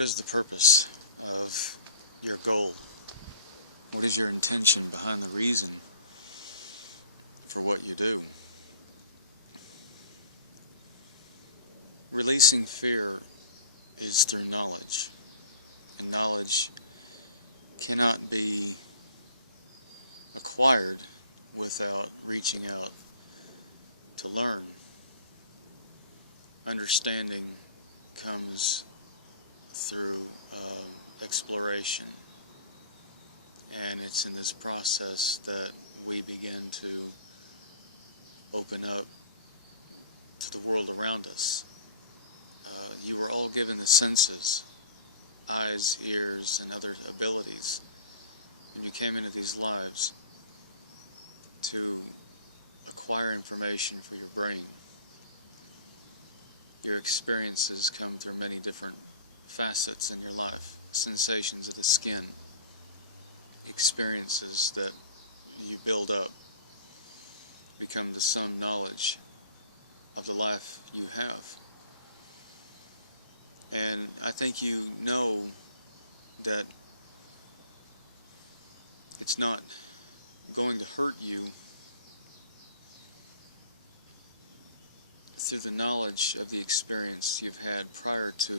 What is the purpose of your goal? What is your intention behind the reason for what you do? Releasing fear is through knowledge, and knowledge cannot be acquired without reaching out to learn. Understanding comes through exploration, and it's in this process that we begin to open up to the world around us. You were all given the senses, eyes, ears, and other abilities, when you came into these lives to acquire information for your brain. Your experiences come through many different facets in your life. Sensations of the skin, experiences that you build up, become the sum knowledge of the life you have. And I think you know that it's not going to hurt you through the knowledge of the experience you've had prior to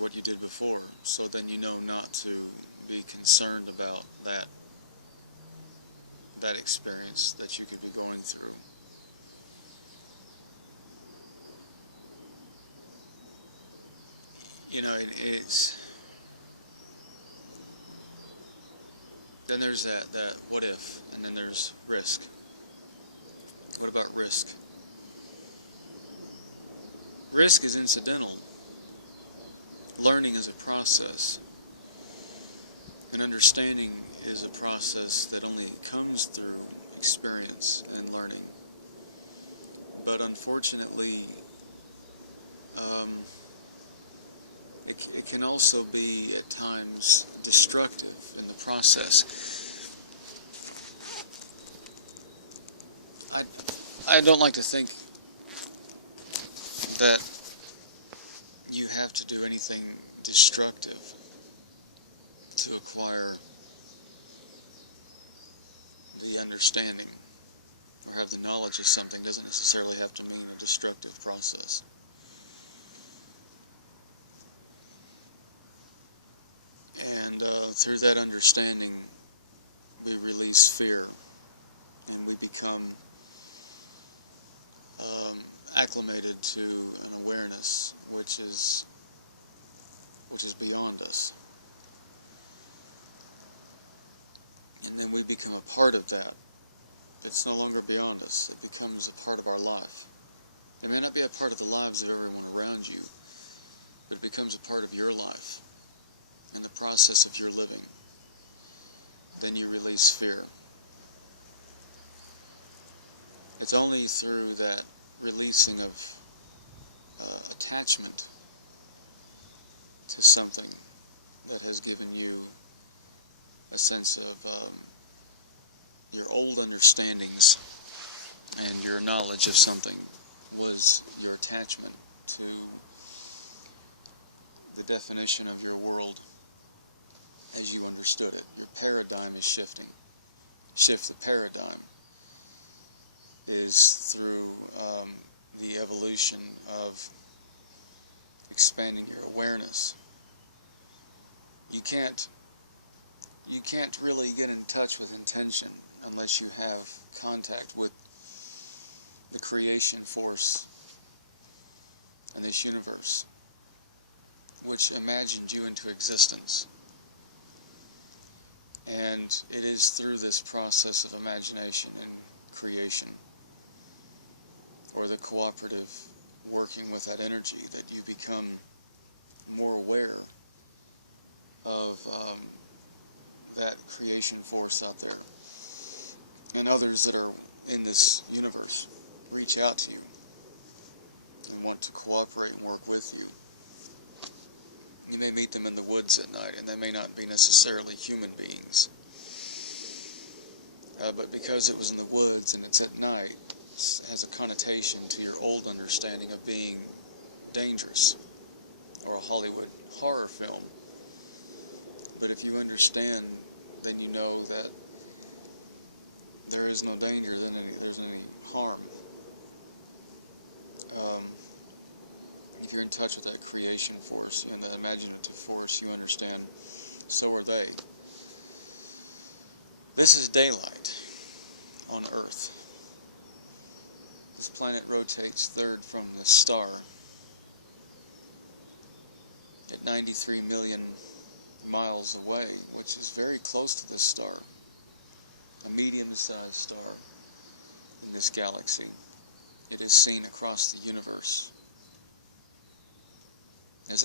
what you did before, so then you know not to be concerned about that experience that you could be going through. You know, then there's that what if, and then there's risk. What about risk? Risk is incidental. Learning is a process. And understanding is a process that only comes through experience and learning. But unfortunately, it can also be at times destructive in the process. I don't like to think that you have to do anything destructive to acquire the understanding or have the knowledge of something. Doesn't necessarily have to mean a destructive process. And through that understanding, we release fear, and we become acclimated to an awareness which is beyond us. And then we become a part of that. It's no longer beyond us. It becomes a part of our life. It may not be a part of the lives of everyone around you, but it becomes a part of your life and the process of your living. Then you release fear. It's only through that releasing of attachment to something that has given you a sense of your old understandings and your knowledge of something was your attachment to the definition of your world as you understood it. Your paradigm is shifting. Shift the paradigm is through the evolution of expanding your awareness. You can't really get in touch with intention unless you have contact with the creation force in this universe, which imagined you into existence. And it is through this process of imagination and creation, or the cooperative working with that energy, that you become more aware of that creation force out there. And others that are in this universe reach out to you and want to cooperate and work with you. You may meet them in the woods at night, and they may not be necessarily human beings. But because it was in the woods and it's at night, it has a connotation to your old understanding of being dangerous, or a Hollywood horror film. But if you understand, then you know that there is no danger, then there's any harm. If you're in touch with that creation force and that imaginative force, you understand, so are they. This is daylight on Earth. This planet rotates third from the star at 93 million miles away, which is very close to this star, a medium-sized star in this galaxy. It is seen across the universe.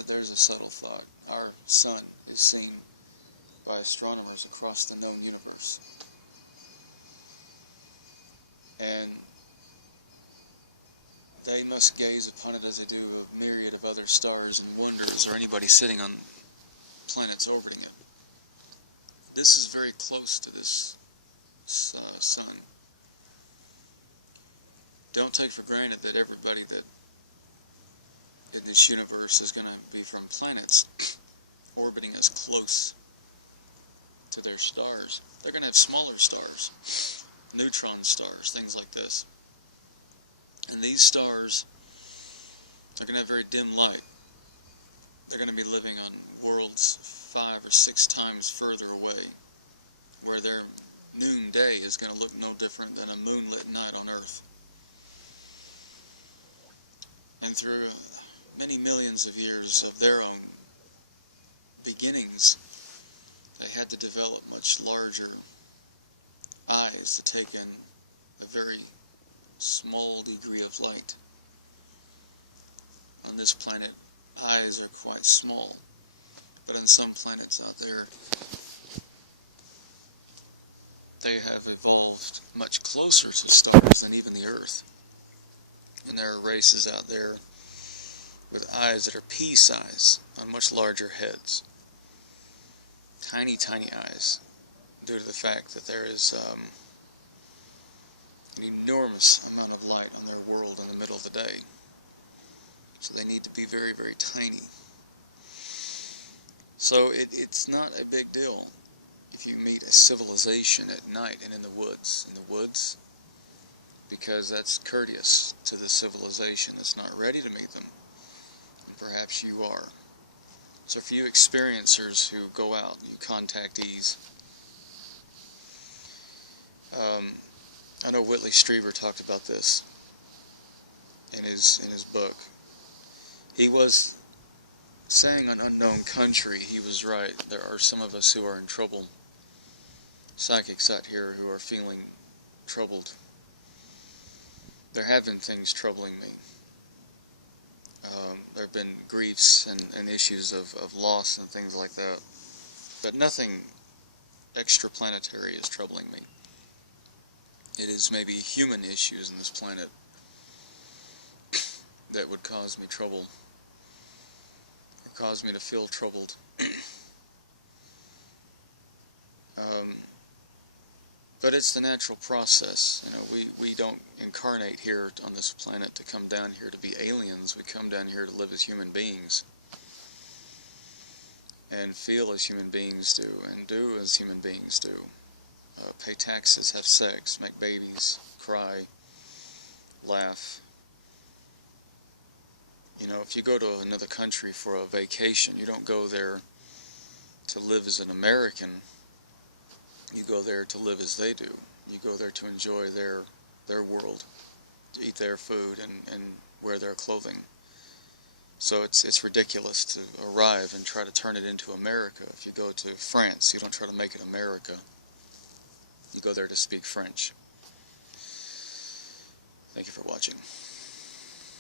There's a subtle thought. Our sun is seen by astronomers across the known universe. And they must gaze upon it as they do a myriad of other stars and wonder, is there anybody sitting on planets orbiting it? This is very close to this sun. Don't take for granted that everybody that in this universe is going to be from planets orbiting as close to their stars. They're going to have smaller stars, neutron stars, things like this. And these stars are going to have very dim light. They're going to be living on worlds 5 or 6 times further away, where their noonday is going to look no different than a moonlit night on Earth. And through many millions of years of their own beginnings, they had to develop much larger eyes to take in a very small degree of light. On this planet, eyes are quite small, but on some planets out there, they have evolved much closer to stars than even the Earth. And there are races out there with eyes that are pea-size on much larger heads. Tiny, tiny eyes, due to the fact that there is an enormous amount of light on their world in the middle of the day. So they need to be very, very tiny. So it's not a big deal if you meet a civilization at night and in the woods. Because that's courteous to the civilization that's not ready to meet them. And perhaps you are. So for you experiencers who go out, you contactees, I know Whitley Strieber talked about this in his book. He was saying an unknown country. He was right. There are some of us who are in trouble. Psychics out here who are feeling troubled. There have been things troubling me. There have been griefs and issues of loss and things like that. But nothing extraplanetary is troubling me. It is maybe human issues in this planet that would cause me trouble, or cause me to feel troubled. But it's the natural process. You know, we don't incarnate here on this planet to come down here to be aliens. We come down here to live as human beings and feel as human beings do and do as human beings do. Pay taxes, have sex, make babies, cry, laugh. You know, if you go to another country for a vacation, you don't go there to live as an American. You go there to live as they do. You go there to enjoy their world, to eat their food and wear their clothing. So it's ridiculous to arrive and try to turn it into America. If you go to France, you don't try to make it America. You go there to speak French. Thank you for watching.